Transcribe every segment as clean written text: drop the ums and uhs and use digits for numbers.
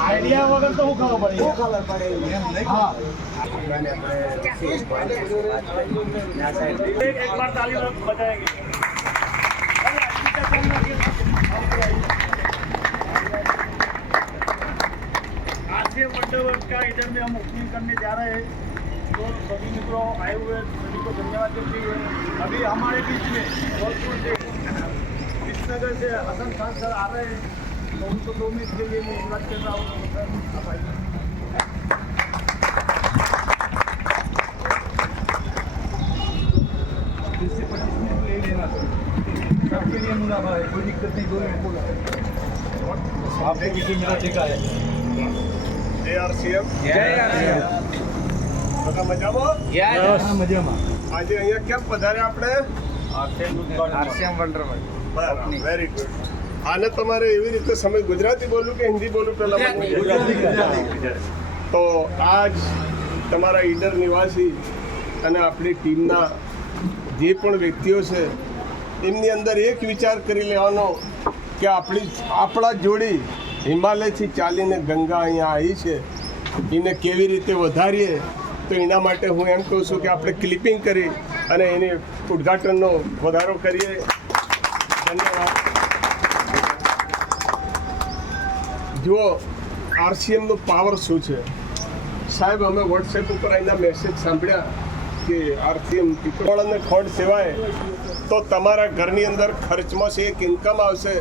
idea વગર તો હું ખબર પડે હા एक बार ताली बजाएंगे आज के वंडरवर्क का इधर में हम ओपनिंग करने जा रहे हैं तो सभी मित्रों आए हुए सभी को धन्यवाद देते हुए अभी हमारे बीच में जोधपुर से कृष्णनगर से हसन खान सर आ रहे हैं तो उनको 2 मिनट के लिए मैं इन्वाइट कर रहा हूँ आप आइए सबके लिए मुनाफा है कोई दिक्कत नहीं दो मिनट बोला आपने किसी मेरा ठेका है जय आरसीएम બધા મજામાં મજામાં આજે અહીંયા કેમ પધારે આપણે આરસીએમ વંડરવર્ક વેરી ગુડ આને તમારે એવી રીતે સમજ ગુજરાતી બોલું કે હિન્દી બોલું પહેલા ગુજરાતી તો આજ તમારા ઈડર નિવાસી અને આપણી ટીમના જે પણ વ્યક્તિઓ છે એમની અંદર એક વિચાર કરી લેવાનો કે આપણા જોડી હિમાલયથી ચાલીને ગંગા અહીંયા આવી છે એને કેવી રીતે વધારીએ તો એના માટે હું એમ કહું છું કે આપણે ક્લિપિંગ કરી અને એને ઉદ્ઘાટનનો વધારો કરીએ ધન્યવાદ જુઓ આરસીએમનો પાવર શું છે સાહેબ અમે વોટ્સએપ ઉપર એના મેસેજ સાંભળ્યા કે આરસીએમ પીપળ અને ખોડ સેવાય તો તમારા ઘરની અંદર ખર્ચમાં છે એક ઇન્કમ આવશે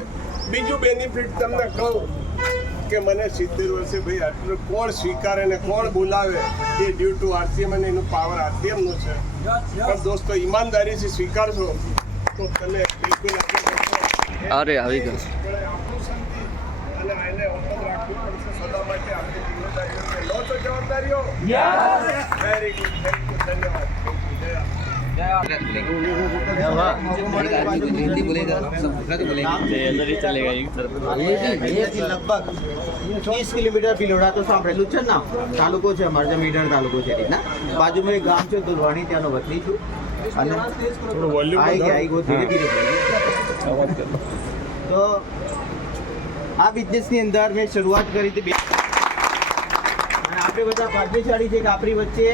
બીજું બેનિફિટ તમને કહું કે મને 70 વર્ષે ભાઈ આટલું કોણ સ્વીકારે ને કોણ બોલાવે એ ડ્યુ ટુ આરસીએમ અને એનું પાવર આરસીએમનું છે પણ દોસ્તો ઈમાનદારીથી સ્વીકારશો તો તમે બિલકુલ અરે આવી ગયો આપણું શાંતિ અને એને ઓપન રાખવું પડશે સદા માટે આપણી જિમ્મેદારીઓ લો તો જવાબદારીઓ વેરી ગુડ થેન્ક યુ ધન્યવાદ हिंदी बोलेगा लगभग 30 किलोमीटर પિલોડા તો સાંભળેલું છે ને તાલુકો છે અમારે જે મીટર તાલુકો છે એના બાજુમાં એક ગામ છે દુલવાણી ત્યાંનો વતની છું અને આવી ગયો ધીરે ધીરે તો આ બિઝનેસની અંદર મેં શરૂઆત કરી હતી અને આપણે બધા ભાગ્યશાળી છે કે આપણી વચ્ચે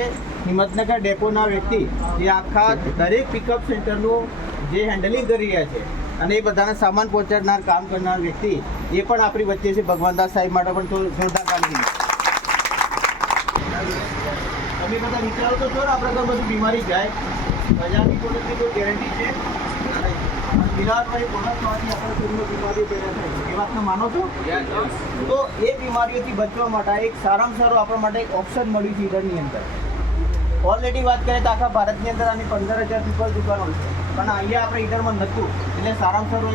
હિંમતનગર ડેપોના વ્યક્તિ જે આખા દરેક પિકઅપ સેન્ટરનું જે હેન્ડલિંગ કરી રહ્યા છે અને એ બધાને સામાન પહોંચાડનાર કામ કરનાર વ્યક્તિ એ પણ આપણી વચ્ચે છે ભગવાનદાસ સાહેબ માટે પણ જોરદાર કામગીરી તમે બધા વિચારો તો છો ને આપણે તો બધી બીમારી જાય બજારની પ્રોડક્ટની કોઈ ગેરંટી છે ઇલાજમાં પ્રોડક્ટમાંથી આપણે કોઈ બીમારીઓ પેદા થાય એ વાતને માનો છો તો એ બીમારીઓથી બચવા માટે એક સારામાં સારું આપણા માટે એક ઓપ્શન મળ્યું છે ઈડરની અંદર ઓલરેડી વાત કરીએ તો આખા ભારતની અંદર આની 15,000 પીપલ દુકાનો છે પણ અહીંયા આપણે ઈડરમાં નહોતું એટલે સારામાં સારું